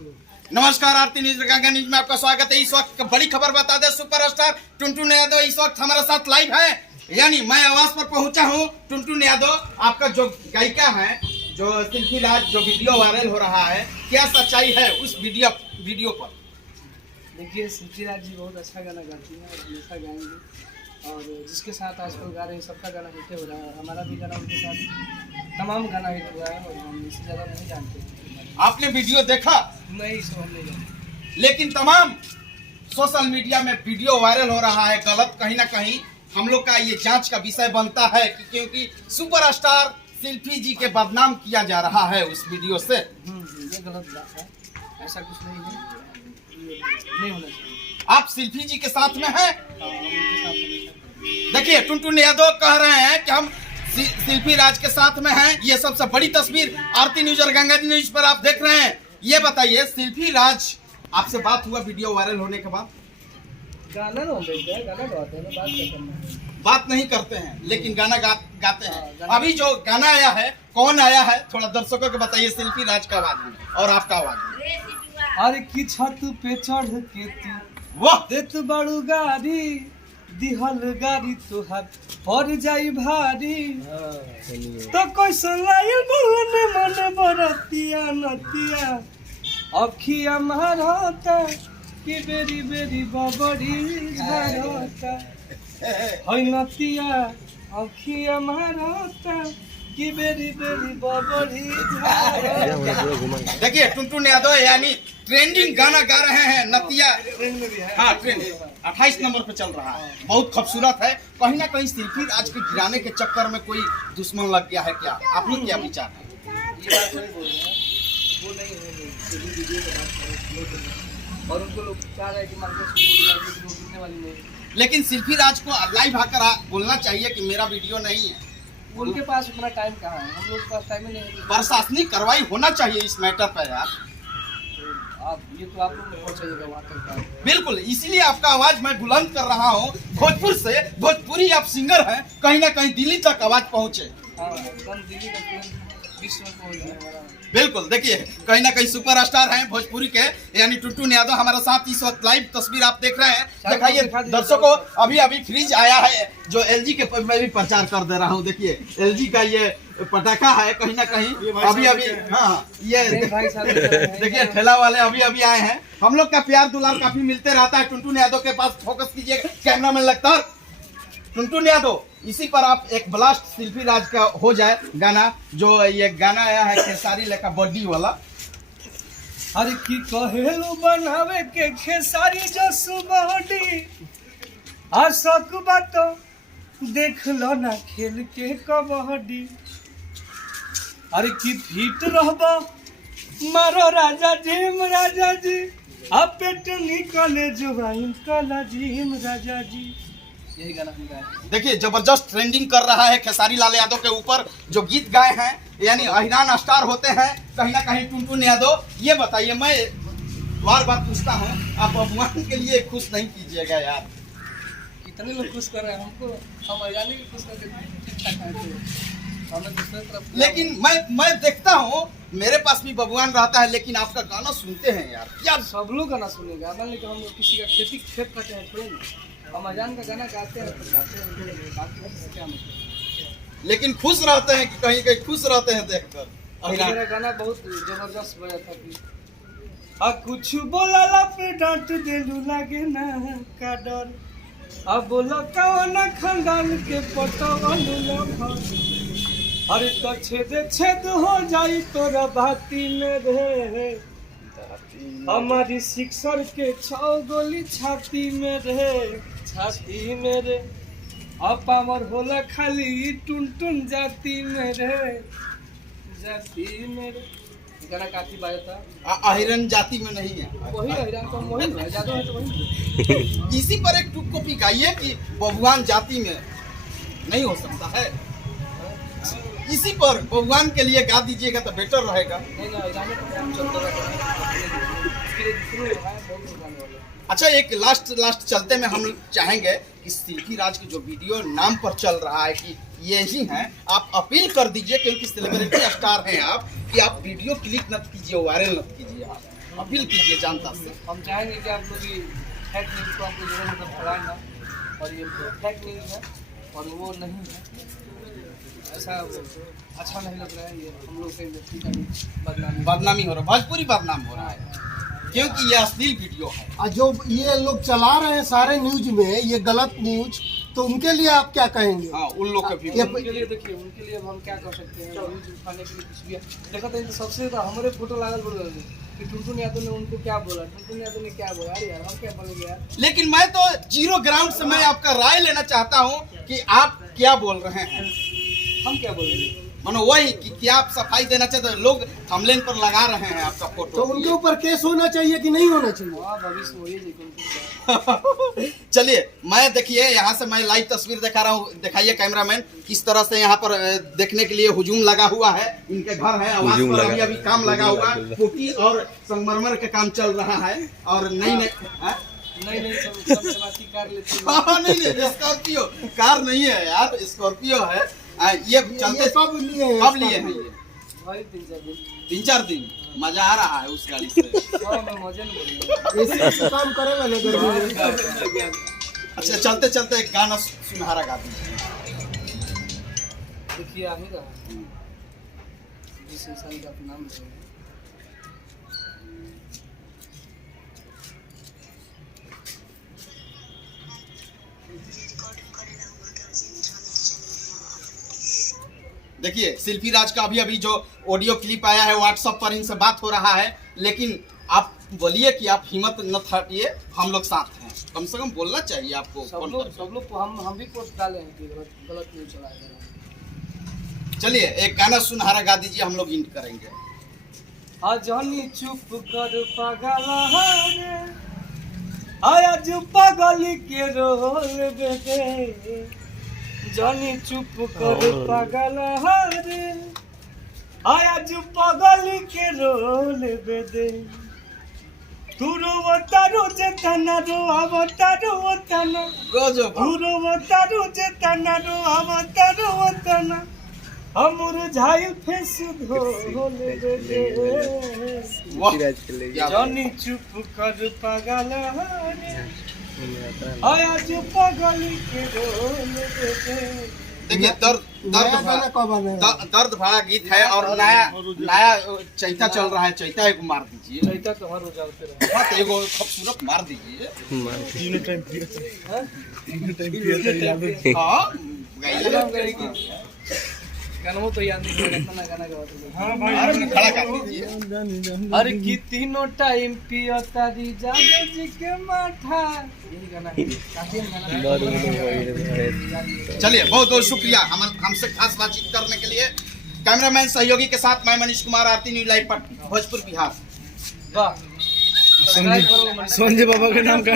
नमस्कार, आरती news Ganga news में आपका स्वागत है। इस वक्त बड़ी खबर बता दें, सुपरस्टार टुनटुन यादव इस वक्त हमारे साथ लाइव है, यानी मैं आवाज पर पहुंचा हूं। टुनटुन यादव, आपका जो गायिका है, जो सिल्फी राज, जो वीडियो वायरल हो रहा है, क्या सच्चाई है उस वीडियो पर? देखिए, सिल्फी राज जी बहुत अच्छा गाना गाती हैं और हमेशा गाएंगे, और जिसके साथ आजकल गा रहे हैं सबका गाना हिट हो रहा है। हमारा भी गाना उनके साथ तमाम गाना हिट हुआ है और हम इससे ज़्यादा नहीं जानते। आपने वीडियो देखा? नहीं, सब हम नहीं जानते, लेकिन तमाम सोशल मीडिया में वीडियो वायरल हो रहा है गलत। कहीं ना कहीं हम लोग का ये जांच का विषय बनता है कि क्योंकि सुपरस्टार सिल्फी जी के बदनाम किया जा रहा है उस वीडियो से। ये गलत बात है, ऐसा कुछ नहीं है, ये नहीं होना चाहिए। आप सिल्फी जी के साथ में हैं? हम उनके साथ हमेशा। देखिए, टुनटुन यादव कह रहे हैं कि हम सिल्फी राज के साथ में हैं। ये सबसे बड़ी तस्वीर आरती न्यूज और गंगा न्यूज पर आप देख रहे हैं। ये बताइए, सिल्फी राज आपसे बात हुआ वीडियो वायरल होने के बाद? गाना ना बोलते हैं, गाना गाते हैं, बात क्या करना है। बात नहीं करते हैं, लेकिन गाना गाते हैं। गाना। अभी जो गाना आया है, कौन आया है, थोड़ा दर्शकों को बताइए। सिल्फी राज का आवाज में और आपका आवाज में। अरे की छत पे चढ़ के तू वाह, देत बड़ू गाड़ी, दिहल गाड़ी तुहार पर जाई भारी, तो कैसन लायल बहुने मन बरतिया नतिया, अखिया मारता कि बेरी बेरी बबड़ी झारता, है नतिया अखिया मारता कि बेरी बेरी बबड़ी झारता। देखिए, टुनटुन यादव यानी ट्रेंडिंग गाना गा रहे हैं। नतिया, ट्रेन में भी है। हाँ, ट्रेंड 28 नंबर पे चल रहा है, बहुत खूबसूरत है। कहीं ना कहीं सिल्फी राज के गिराने के चक्कर में कोई दुश्मन लग गया है क्या? आपने क्या विचार है? ये बात नहीं बोल रहे हैं, वो नहीं है, नहीं वीडियो के बात और उनको लोग चाह रहे हैं कि मार्केट में गिरने वाली नहीं। लेकिन सिल्फी राज को लाइव आकर बोलना चाहिए कि मेरा वीडियो नहीं है। उनके पास उतना टाइम कहाँ है, हम लोग के पास टाइम ही नहीं है। प्रशासनिक कार्रवाई होना चाहिए इस मैटर पर यार। तो आप लोग पहुँचाइएगा वहाँ तक। बिल्कुल, इसीलिए आपका आवाज मैं बुलंद कर रहा हूँ। भोजपुर से, भोजपुरी आप सिंगर हैं, कहीं ना कहीं दिल्ली तक आवाज पहुँचे। हाँ, एकदम दिल्ली का विश्व में पहुँच गया हमारा। बिल्कुल, देखिए, कहीं ना कहीं सुपरस्टार हैं भोजपुरी के, यानी टुनटुन यादव हमारे साथ इस वक्त लाइव तस्वीर आप देख रहे हैं। दिखाइए दर्शकों, अभी फ्रिज आया है जो एलजी के, मैं भी प्रचार कर दे रहा हूँ। देखिए, एलजी का ये पटाखा है, कहीं ना कहीं अभी हाँ, ये देखिए ठेला वाले अभी आए हैं। हम लोग का प्यार दुलार काफी मिलते रहता है। टुनटुन यादव के पास फोकस कीजिए, कैमरा मैन लगता है टुनटुन यादव। इसी पर आप एक ब्लास्ट सिल्फी राज का हो जाए गाना, जो ये गाना आया है खेसारी लेका बॉडी वाला। अरे की कहेलू बनावे के खेसारी जो सुबहडी, आ सक बात देख लो ना खेल के कबड्डी। अरे की फिट रहबा मारो राजा जी, आ पेट निकले जुबाइन कला जिम राजा जी। यही गाना हम गाए। देखिए, जबरदस्त ट्रेंडिंग कर रहा है खेसारी लाल यादव के ऊपर जो गीत गाए हैं, यानी अहिरान स्टार होते हैं कहीं ना कहीं टुनटुन यादव। ये बताइए, मैं बार बार पूछता हूँ, आप भगवान के लिए खुश नहीं कीजिएगा यार। कितने लोग खुश कर रहे हैं हमको, हम अजाने की खुश करके ठीक ठाक हैं। हमें दूसरे तरफ, लेकिन मैं देखता हूँ, मेरे पास भी भगवान रहता है, लेकिन आपका गाना सुनते हैं यार। सब लोग गाना सुनेगा, मान लीजिए हम लोग किसी का खेत करते हैं थोड़ी ना, हम अजान का गाना गाते हैं तो गाते हैं, बाकी क्या मतलब। लेकिन खुश रहते हैं कि कहीं खुश रहते हैं देखकर। मेरा गाना बहुत जबरदस्त बजा था कि आ कुछ बोला पे डांट देलू लागे ना का डर, अब बोलो कौन खानदान के पटवलू लभ, अरे तो छेद हो जाई तोरा बाती में रे, हमारी सिक्सर के 6 गोली छाती में रे, छाती में रे, अब पावर होला खाली टुनटुन जाती में रे, जाती में रे। गाना काफी बाजा था। अहिरन जाति में नहीं है, वही अहिरान का वही है, जादू है तो वही। इसी पर एक टुक को पिकाइए कि भगवान जाति में नहीं हो सकता है। इसी पर भगवान के लिए गा दीजिएगा तो बेटर रहेगा। नहीं ना, अहिरान का काम चलता रहता है। अच्छा, एक लास्ट चलते में हम चाहेंगे कि सिल्फी राज की जो वीडियो नाम पर चल रहा है कि यही हैं, आप अपील कर दीजिए, क्योंकि सेलिब्रिटी स्टार हैं आप, कि आप वीडियो क्लिक मत कीजिए, वायरल मत कीजिए आप। अपील कीजिए जनता से। हम चाहेंगे कि आप लोग ये फेक न्यूज़ को आपको जरूर मतलब फैलाएं ना, और ये फेक न्यूज़ है और वो नहीं है, ऐसा वो अच्छा नहीं लग रहा है। ये हम लोग के इंडस्ट्री का भी बदनामी हो रहा है, भोजपुरी बदनाम हो रहा है, क्योंकि ये अश्लील वीडियो है। और जो ये लोग चला रहे हैं सारे न्यूज में ये गलत न्यूज, तो उनके लिए आप क्या कहेंगे? हाँ, उन लोग के भी उनके लिए देखिए, उनके लिए अब हम क्या कर सकते हैं, न्यूज उठाने के लिए कुछ भी है। देखा था तो सबसे ज़्यादा हमारे फोटो लागल बोल रहे थे कि टुनटुन यादव ने उनको क्या बोला, टुनटुन यादव ने क्या बोला। अरे यार हम क्या बोलेंगे यार। लेकिन मैं तो जीरो ग्राउंड से मैं आपका राय लेना चाहता हूँ कि आप क्या बोल रहे हैं। हम क्या बोलेंगे, मानो वही कि क्या आप सफाई देना चाहते हैं, लोग थंबनेल पर लगा रहे हैं आपका तो फोटो। उनके ऊपर केस होना चाहिए कि नहीं होना चाहिए? हाँ भविष्य वही जी। चलिए, मैं देखिए यहाँ से मैं लाइव तस्वीर दिखा रहा हूँ, दिखाइए कैमरामैन, किस तरह से यहाँ पर देखने के लिए हुजूम लगा हुआ है। इनके घर है, आवास पर अभी अभी काम लगा हुआ है, पुट्टी और संगमरमर का काम चल रहा है। और नई नहीं सब चलाती कार लेते हैं। हाँ, नहीं स्कॉर्पियो कार नहीं है यार, स्कॉर्पियो है। ये चलते कब लिए हैं? कब लिए हैं ये? भाई 3-4 दिन मजा आ रहा है उस गाड़ी से। मैं मजे में बोल रहा ऐसे काम करेगा ना गर्मी में। हूँ। अच्छा, चलते चलते एक गाना सुनहरा गा दीजिए। देखिए आ ही रहा जिस इंसान का आप नाम ले रहे हैं। देखिए, शिल्पी राज का अभी अभी जो ऑडियो क्लिप आया है व्हाट्सएप पर इनसे बात हो रहा है, लेकिन आप बोलिए कि आप हिम्मत न हटिए, हम लोग साथ हैं। कम से कम बोलना चाहिए आपको। सब लोग हम भी पोस्ट डाले हैं कि गलत न्यूज चलाया जा रहा है। चलिए एक गाना सुनहरा गा दीजिए, हम लोग इंट करेंगे। आजानी चुप कर पागल रे, आया जो पागल के रोल बेटे, जानी चुप कर पागल रे, आया जो पागल के रोल बेटे। तू रोवता रोजे तना रोवता रोवतना, गजब। तू रोवता रोजे तना रोवता रोवतना, हमर झाइल फेस धोल बेटे। वाह, जानी चुप कर पागल रे, आया जो पागल के रोल बेटे। देखिए नया गाना कब आना है? दर्द भरा गीत है और नया चैता चल रहा है। चैता एक मार दीजिए। चैता तो हर रोज आते रहे। हाँ, तो एगो खूबसूरत मार दीजिए। हाँ, गाइए। गाना तो याद नहीं है, कितना गाना गाते हैं। हाँ अरे खड़ा कर दीजिए। अरे कि तीनों टाइम पियो तारी जागे जी के माथा, यही गाना है। काफी गाना। चलिए, बहुत बहुत शुक्रिया हमसे खास बातचीत करने के लिए। कैमरामैन सहयोगी के साथ मैं मनीष कुमार, आरती न्यूज लाइव पर भोजपुर बिहार। वाह, संजय बाबा के नाम का